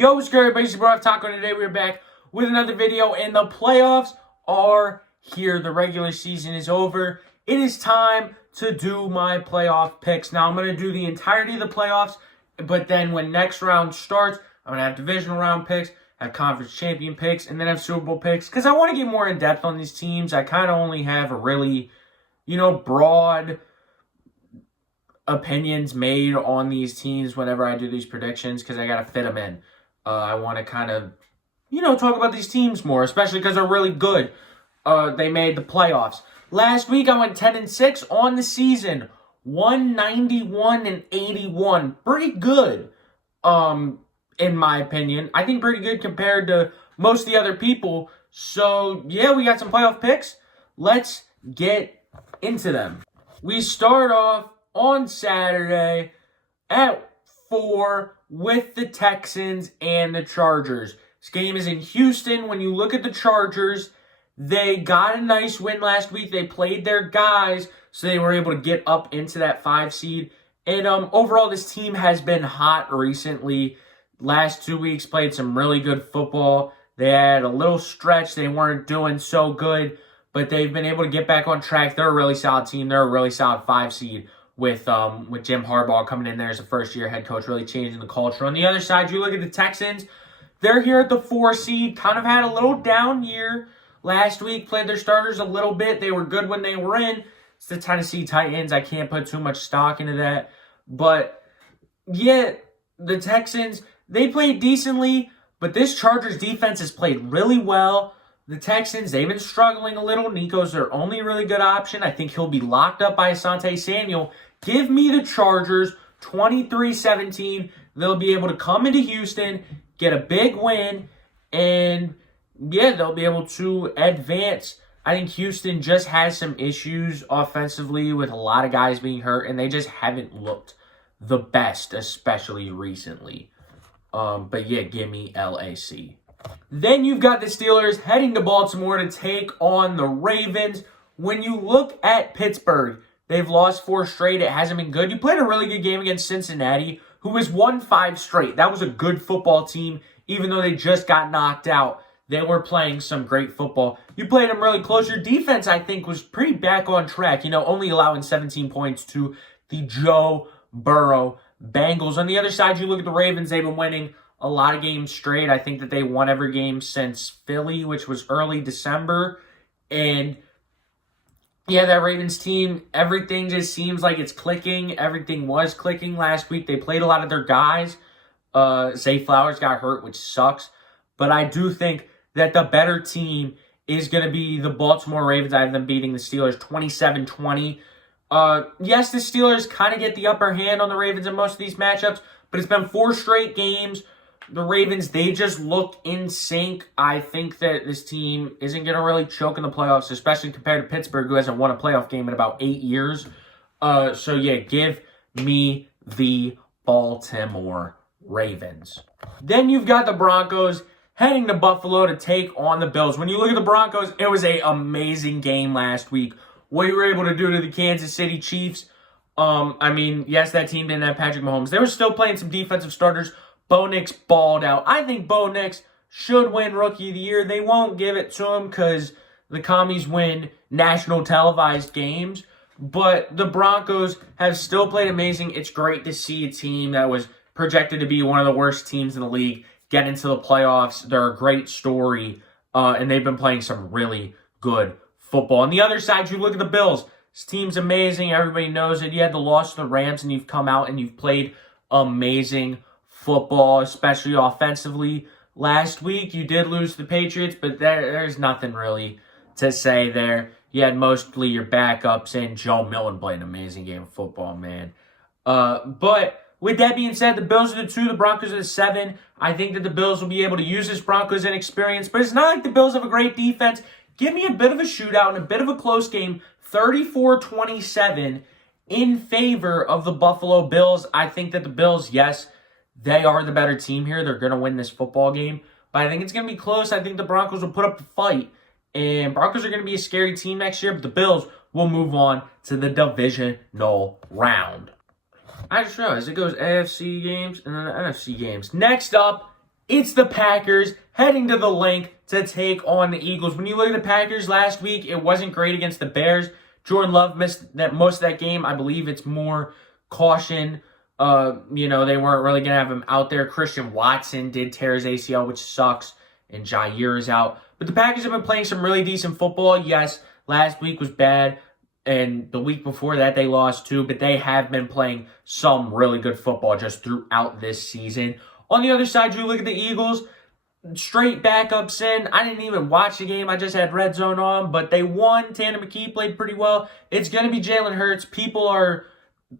Yo, what's good, everybody? It's your boy Taco, and today we're back with another video, and the playoffs are here. The regular season is over. It is time to do my playoff picks. Now, I'm going to do the entirety of the playoffs, but then when next round starts, I'm going to have divisional round picks, have conference champion picks, and then have Super Bowl picks, because I want to get more in-depth on these teams. I kind of only have a really, broad opinions made on these teams whenever I do these predictions, because I got to fit them in. I want to kind of, talk about these teams more, especially because they're really good. They made the playoffs. Last week, I went 10-6 on the season. 191-81. Pretty good, in my opinion. I think pretty good compared to most of the other people. So, yeah, we got some playoff picks. Let's get into them. We start off on Saturday at 4 with the Texans and the Chargers. This game is in Houston. When you look at the Chargers, they got a nice win last week. They played their guys, so they were able to get up into that 5 seed. And overall, this team has been hot recently. Last 2 weeks, played some really good football. They had a little stretch. They weren't doing so good, but they've been able to get back on track. They're a really solid team. They're a really solid 5 seed. With Jim Harbaugh coming in there as a first-year head coach, really changing the culture. On the other side, you look at the Texans. They're here at the 4 seed. Kind of had a little down year last week. Played their starters a little bit. They were good when they were in. It's the Tennessee Titans. I can't put too much stock into that. But, yeah, the Texans, they played decently. But this Chargers defense has played really well. The Texans, they've been struggling a little. Nico's their only really good option. I think he'll be locked up by Asante Samuel. Give me the Chargers, 23-17. They'll be able to come into Houston, get a big win, and, yeah, they'll be able to advance. I think Houston just has some issues offensively with a lot of guys being hurt, and they just haven't looked the best, especially recently. But, yeah, give me LAC. Then you've got the Steelers heading to Baltimore to take on the Ravens. When you look at Pittsburgh, they've lost 4 straight. It hasn't been good. You played a really good game against Cincinnati, who has won 5 straight. That was a good football team, even though they just got knocked out. They were playing some great football. You played them really close. Your defense, I think, was pretty back on track. Only allowing 17 points to the Joe Burrow Bengals. On the other side, you look at the Ravens. They've been winning a lot of games straight. I think that they won every game since Philly, which was early December. And, yeah, that Ravens team, everything just seems like it's clicking. Everything was clicking last week. They played a lot of their guys. Zay Flowers got hurt, which sucks. But I do think that the better team is going to be the Baltimore Ravens. I have them beating the Steelers 27-20. Yes, the Steelers kind of get the upper hand on the Ravens in most of these matchups, but it's been 4 straight games. The Ravens, they just look in sync. I think that this team isn't going to really choke in the playoffs, especially compared to Pittsburgh, who hasn't won a playoff game in about 8 years. So, yeah, give me the Baltimore Ravens. Then you've got the Broncos heading to Buffalo to take on the Bills. When you look at the Broncos, it was an amazing game last week. What you were able to do to the Kansas City Chiefs, yes, that team didn't have Patrick Mahomes. They were still playing some defensive starters. Bo Nix balled out. I think Bo Nix should win Rookie of the Year. They won't give it to him because the Commies win national televised games. But the Broncos have still played amazing. It's great to see a team that was projected to be one of the worst teams in the league get into the playoffs. They're a great story, and they've been playing some really good football. On the other side, you look at the Bills. This team's amazing. Everybody knows it. You had the loss to the Rams, and you've come out and you've played amazing football, especially offensively. Last week, you did lose to the Patriots, but there's nothing really to say there. You had mostly your backups, and Joe Milton played an amazing game of football, man. But with that being said, the Bills are the 2, the Broncos are the 7. I think that the Bills will be able to use this Broncos inexperience, but it's not like the Bills have a great defense. Give me a bit of a shootout and a bit of a close game, 34-27 in favor of the Buffalo Bills. I think that the Bills, yes, they are the better team here. They're going to win this football game. But I think it's going to be close. I think the Broncos will put up the fight. And Broncos are going to be a scary team next year. But the Bills will move on to the divisional round. I just realized it goes AFC games and then the NFC games. Next up It's the Packers heading to the link to take on the Eagles. When you look at the Packers last week, it wasn't great against the Bears. Jordan Love missed most of that game. I believe it's more caution. They weren't really going to have him out there. Christian Watson did tear his ACL, which sucks, and Jair is out. But the Packers have been playing some really decent football. Yes, last week was bad, and the week before that they lost too, but they have been playing some really good football just throughout this season. On the other side, you look at the Eagles, straight backups in. I didn't even watch the game. I just had Red Zone on, but they won. Tanner McKee played pretty well. It's going to be Jalen Hurts. People are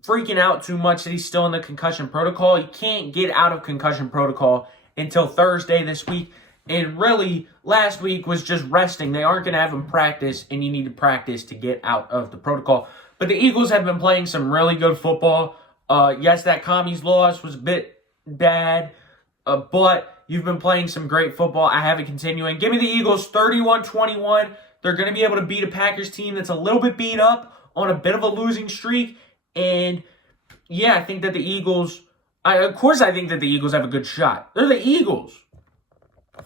freaking out too much that he's still in the concussion protocol. He can't get out of concussion protocol until Thursday this week. And really, last week was just resting. They aren't going to have him practice, and you need to practice to get out of the protocol. But the Eagles have been playing some really good football. Yes, that Commies loss was a bit bad, but you've been playing some great football. I have it continuing. Give me the Eagles 31-21. They're going to be able to beat a Packers team that's a little bit beat up on a bit of a losing streak. And, yeah, I think that the Eagles, I think that the Eagles have a good shot. They're the Eagles.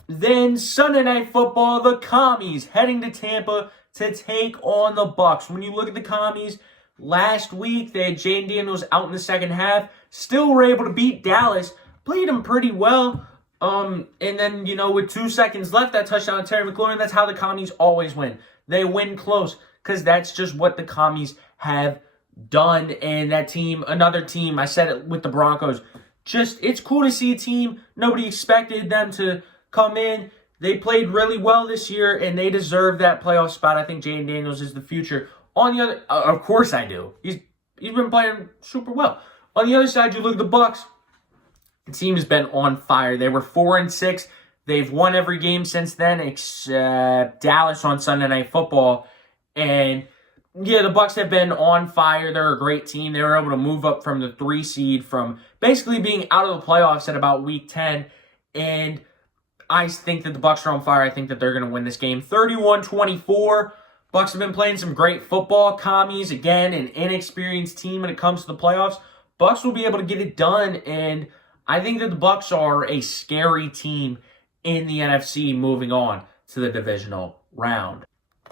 Then Sunday Night Football, the Commies heading to Tampa to take on the Bucs. When you look at the Commies, last week they had Jane Daniels out in the second half. Still were able to beat Dallas. Played them pretty well. And then, with 2 seconds left, that touchdown to Terry McLaurin, that's how the Commies always win. They win close because that's just what the Commies have done. And that team, another team, I said it with the Broncos, it's cool to see a team. Nobody expected them to come in. They played really well this year, and they deserve that playoff spot. I think Jane Daniels is the future. On the other, of course I do. He's been playing super well. On the other side, you look at the Bucs. The team has been on fire. They were 4-6. They've won every game since then, except Dallas on Sunday Night Football. And yeah, the Bucs have been on fire. They're a great team. They were able to move up from the 3 seed from basically being out of the playoffs at about week 10. And I think that the Bucs are on fire. I think that they're going to win this game 31-24. Bucs have been playing some great football. Commies, again, an inexperienced team when it comes to the playoffs. Bucs will be able to get it done, and I think that the Bucs are a scary team in the NFC moving on to the divisional round.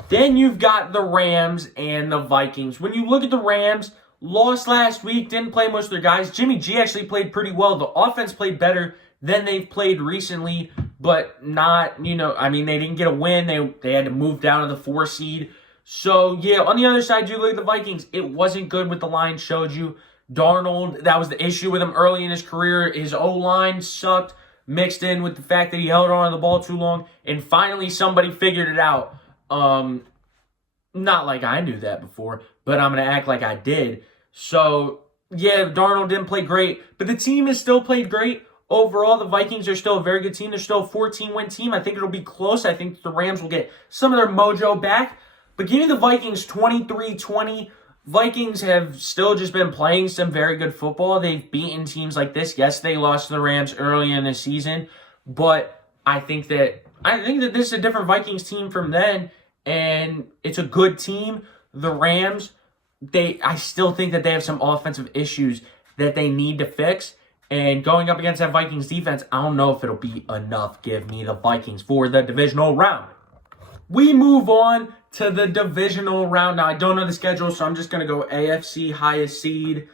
Then you've got the Rams and the Vikings. When you look at the Rams, lost last week, didn't play most of their guys. Jimmy G actually played pretty well. The offense played better than they've played recently, but not, they didn't get a win. They had to move down to the 4 seed. So, yeah, on the other side, you look at the Vikings. It wasn't good what the line showed you. Darnold, that was the issue with him early in his career. His O-line sucked, mixed in with the fact that he held on to the ball too long, and finally somebody figured it out. Not like I knew that before, but I'm going to act like I did. So, yeah, Darnold didn't play great, but the team has still played great. Overall, the Vikings are still a very good team. They're still a 14-win team. I think it'll be close. I think the Rams will get some of their mojo back. But give me the Vikings 23-20. Vikings have still just been playing some very good football. They've beaten teams like this. Yes, they lost to the Rams early in the season, but I think that this is a different Vikings team from then, and it's a good team. The Rams, I still think that they have some offensive issues that they need to fix. And going up against that Vikings defense, I don't know if it'll be enough. Give me the Vikings for the divisional round. We move on to the divisional round. Now, I don't know the schedule, so I'm just going to go AFC highest seed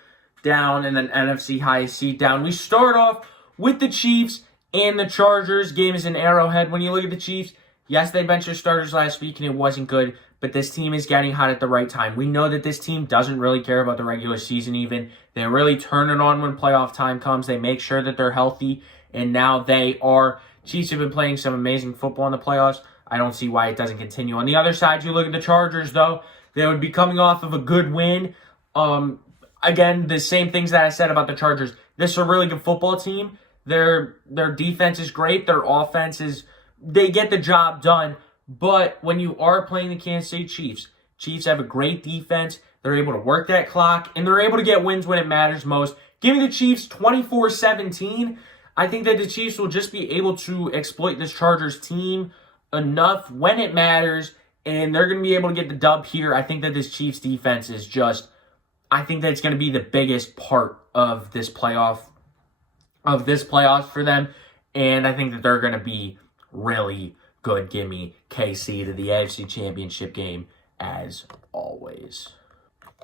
down and then NFC highest seed down. We start off with the Chiefs and the Chargers. Game is in Arrowhead. When you look at the Chiefs, yes, they benched their starters last week, and it wasn't good, but this team is getting hot at the right time. We know that this team doesn't really care about the regular season even. They really turn it on when playoff time comes. They make sure that they're healthy, and now they are. Chiefs have been playing some amazing football in the playoffs. I don't see why it doesn't continue. On the other side, you look at the Chargers, though. They would be coming off of a good win. Again, the same things that I said about the Chargers. This is a really good football team. Their defense is great. Their offense is, they get the job done. But when you are playing the Kansas City Chiefs have a great defense. They're able to work that clock, and they're able to get wins when it matters most. Give me the Chiefs 24-17. I think that the Chiefs will just be able to exploit this Chargers team enough when it matters, and they're going to be able to get the dub here. I think that this Chiefs defense is I think that it's going to be the biggest part of this playoff for them. and I think that they're going to be really good. Give me KC to the AFC Championship game as always.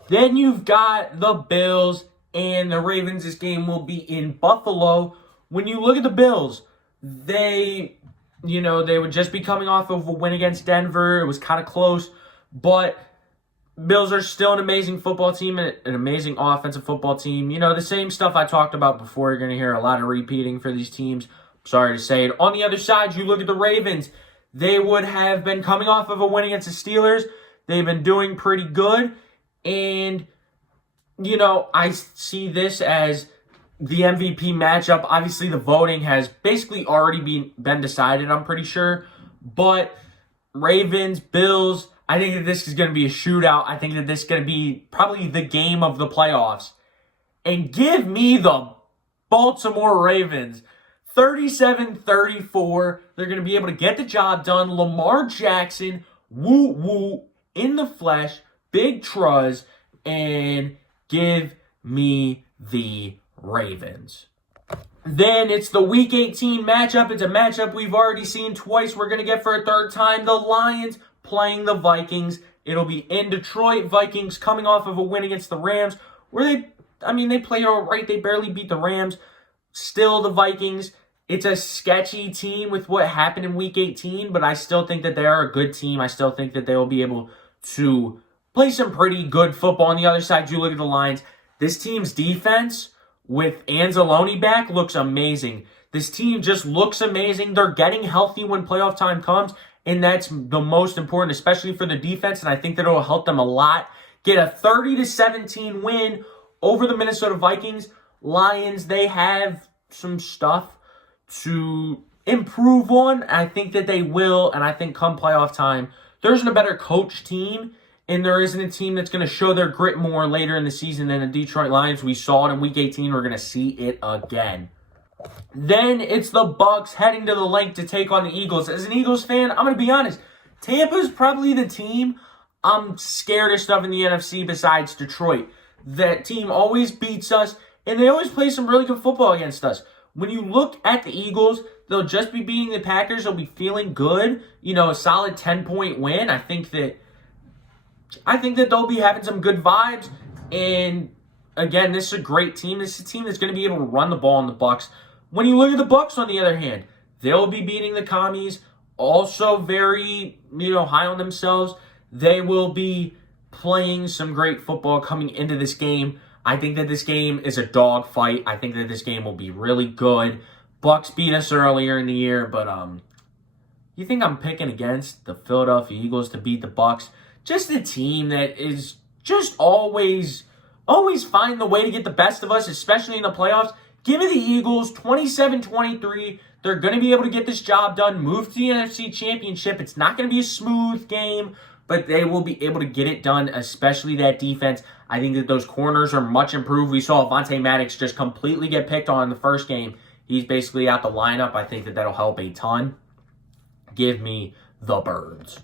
Then you've got the Bills and the Ravens. This game will be in Buffalo. When you look at the Bills, they would just be coming off of a win against Denver. It was kind of close, but Bills are still an amazing football team, an amazing offensive football team. The same stuff I talked about before. You're going to hear a lot of repeating for these teams. Sorry to say it. On the other side, you look at the Ravens. They would have been coming off of a win against the Steelers. They've been doing pretty good. And, I see this as the MVP matchup. Obviously, the voting has basically already been decided, I'm pretty sure. But Ravens, Bills, I think that this is going to be a shootout. I think that this is going to be probably the game of the playoffs. And give me the Baltimore Ravens. 37-34. They're going to be able to get the job done. Lamar Jackson, woo, in the flesh, big truz, and give me the Ravens. Then it's the Week 18 matchup. It's a matchup we've already seen twice. We're going to get for a third time. The Lions playing the Vikings. It'll be in Detroit. Vikings coming off of a win against the Rams, where they played all right. They barely beat the Rams. Still the Vikings. It's a sketchy team with what happened in Week 18, but I still think that they are a good team. I still think that they will be able to play some pretty good football. On the other side, you look at the Lions. This team's defense with Anzalone back looks amazing. This team just looks amazing. They're getting healthy when playoff time comes, and that's the most important, especially for the defense, and I think that it will help them a lot. Get a 30-17 win over the Minnesota Vikings. Lions, they have some stuff to improve on. I think that they will, and I think come playoff time, there isn't a better coach team, and there isn't a team that's going to show their grit more later in the season than the Detroit Lions. We saw it in Week 18. We're going to see it again. Then it's the Bucs heading to the lake to take on the Eagles. As an Eagles fan, I'm going to be honest. Tampa's probably the team I'm scaredest of in the NFC besides Detroit. That team always beats us, and they always play some really good football against us. When you look at the Eagles, they'll just be beating the Packers. They'll be feeling good. A solid 10-point win. I think that they'll be having some good vibes. And again, this is a great team. This is a team that's going to be able to run the ball on the Bucs. When you look at the Bucs, on the other hand, they'll be beating the Commies. Also very, high on themselves. They will be playing some great football coming into this game. I think that this game is a dog fight. I think that this game will be really good. Bucs beat us earlier in the year, but you think I'm picking against the Philadelphia Eagles to beat the Bucs? Just a team that is just always find the way to get the best of us, especially in the playoffs. Give me the Eagles, 27-23. They're going to be able to get this job done, move to the NFC Championship. It's not going to be a smooth game, but they will be able to get it done, especially that defense. I think that those corners are much improved. We saw Avonte Maddox just completely get picked on in the first game. He's basically out the lineup. I think that that'll help a ton. Give me the Birds.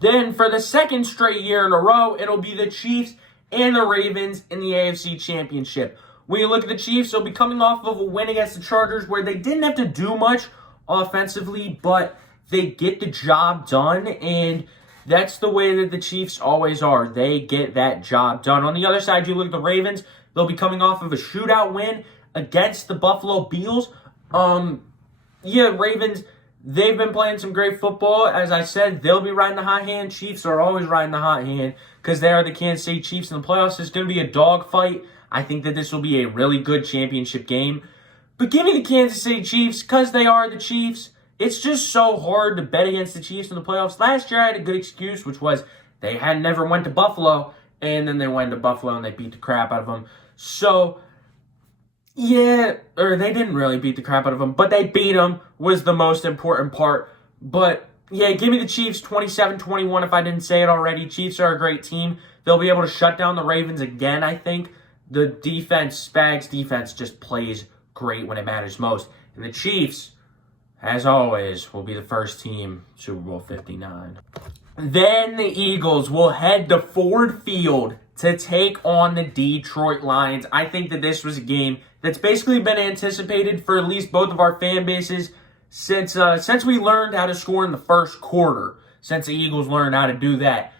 Then for the second straight year in a row, it'll be the Chiefs and the Ravens in the AFC Championship. When you look at the Chiefs, they'll be coming off of a win against the Chargers where they didn't have to do much offensively, but they get the job done, and that's the way that the Chiefs always are. They get that job done. On the other side, you look at the Ravens. They'll be coming off of a shootout win against the Buffalo Bills. Ravens, they've been playing some great football. As I said, they'll be riding the hot hand. Chiefs are always riding the hot hand because they are the Kansas City Chiefs in the playoffs. It's going to be a dogfight. I think that this will be a really good championship game. But give me the Kansas City Chiefs because they are the Chiefs. It's just so hard to bet against the Chiefs in the playoffs. Last year, I had a good excuse, which was they had never went to Buffalo, and then they went to Buffalo and they beat the crap out of them. So, or they didn't really beat the crap out of them, but they beat them was the most important part. But, give me the Chiefs 27-21 if I didn't say it already. Chiefs are a great team. They'll be able to shut down the Ravens again, I think. The defense, Spags' defense, just plays great when it matters most. And the Chiefs, as always, will be the first team, Super Bowl 59. Then the Eagles will head to Ford Field to take on the Detroit Lions. I think that this was a game that's basically been anticipated for at least both of our fan bases since we learned how to score in the first quarter, since the Eagles learned how to do that.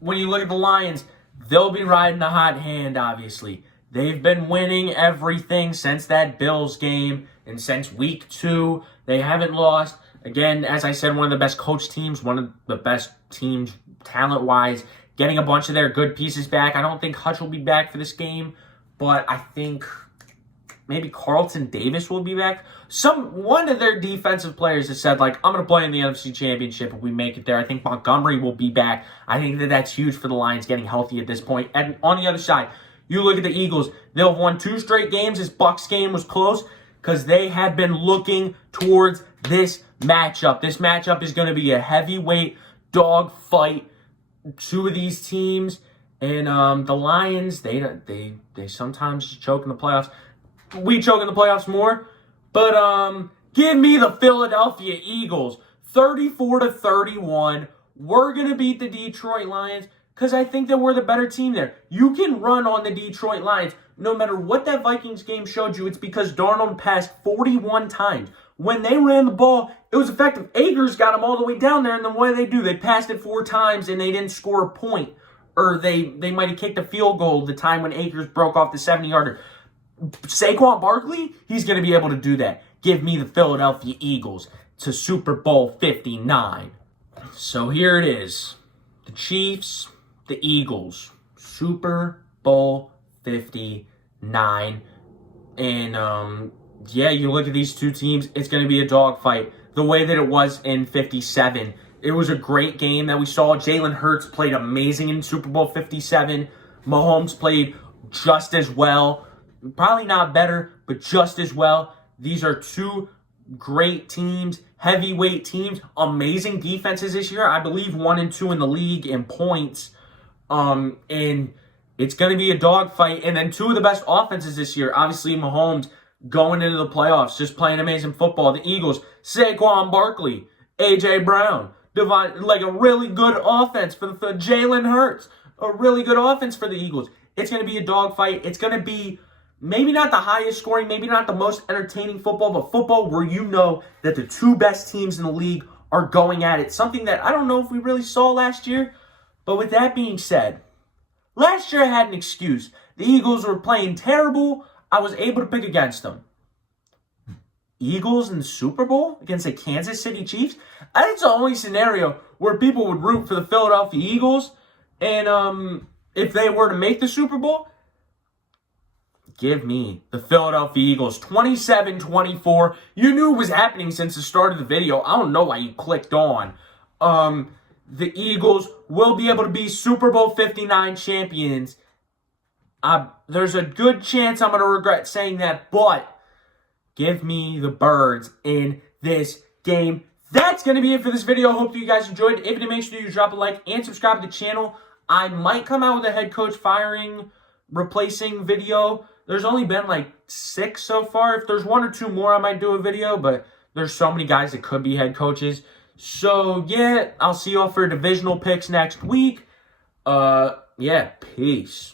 When you look at the Lions, they'll be riding the hot hand, obviously. They've been winning everything since that Bills game, and since week 2, they haven't lost. Again, as I said, one of the best coach teams, one of the best teams talent-wise, getting a bunch of their good pieces back. I don't think Hutch will be back for this game, but I think maybe Carlton Davis will be back. One of their defensive players has said, like, I'm going to play in the NFC Championship if we make it there. I think Montgomery will be back. I think that's huge for the Lions getting healthy at this point. And on the other side, you look at the Eagles. They'll have won 2 straight games. This Bucs game was close because they had been looking towards this matchup. This matchup is going to be a heavyweight dog fight. 2 of these teams, and the Lions, they sometimes choke in the playoffs. We choke in the playoffs more, but give me the Philadelphia Eagles, 34-31. We're gonna beat the Detroit Lions because I think that we're the better team there. You can run on the Detroit Lions. No matter what that Vikings game showed you, it's because Darnold passed 41 times. When they ran the ball, it was effective. Akers got them all the way down there, and then what did they do? They passed it 4 times, and they didn't score a point. Or they might have kicked a field goal the time when Akers broke off the 70-yarder. Saquon Barkley, he's going to be able to do that. Give me the Philadelphia Eagles to Super Bowl 59. So here it is. The Chiefs, the Eagles, Super Bowl 59. And, yeah, you look at these 2 teams, it's going to be a dogfight. The way that it was in 57. It was a great game that we saw. Jalen Hurts played amazing in Super Bowl 57. Mahomes played just as well. Probably not better, but just as well. These are 2 great teams, heavyweight teams, amazing defenses this year. I believe 1 and 2 in the league in points. And it's going to be a dogfight. And then 2 of the best offenses this year. Obviously, Mahomes going into the playoffs, just playing amazing football. The Eagles, Saquon Barkley, A.J. Brown, like a really good offense for Jalen Hurts, a really good offense for the Eagles. It's going to be a dogfight. It's going to be maybe not the highest scoring, maybe not the most entertaining football, but football where you know that the 2 best teams in the league are going at it. Something that I don't know if we really saw last year. But with that being said, last year I had an excuse. The Eagles were playing terrible. I was able to pick against them. Eagles in the Super Bowl against the Kansas City Chiefs? That's the only scenario where people would root for the Philadelphia Eagles. And if they were to make the Super Bowl, give me the Philadelphia Eagles, 27-24. You knew it was happening since the start of the video. I don't know why you clicked on. The Eagles will be able to be Super Bowl 59 champions. There's a good chance I'm going to regret saying that, but give me the Birds in this game. That's going to be it for this video. Hope you guys enjoyed. If you did, make sure you drop a like and subscribe to the channel. I might come out with a head coach replacing video. There's only been like 6 so far. If there's 1 or 2 more, I might do a video, but there's so many guys that could be head coaches. So, yeah, I'll see y'all for divisional picks next week. Yeah, peace.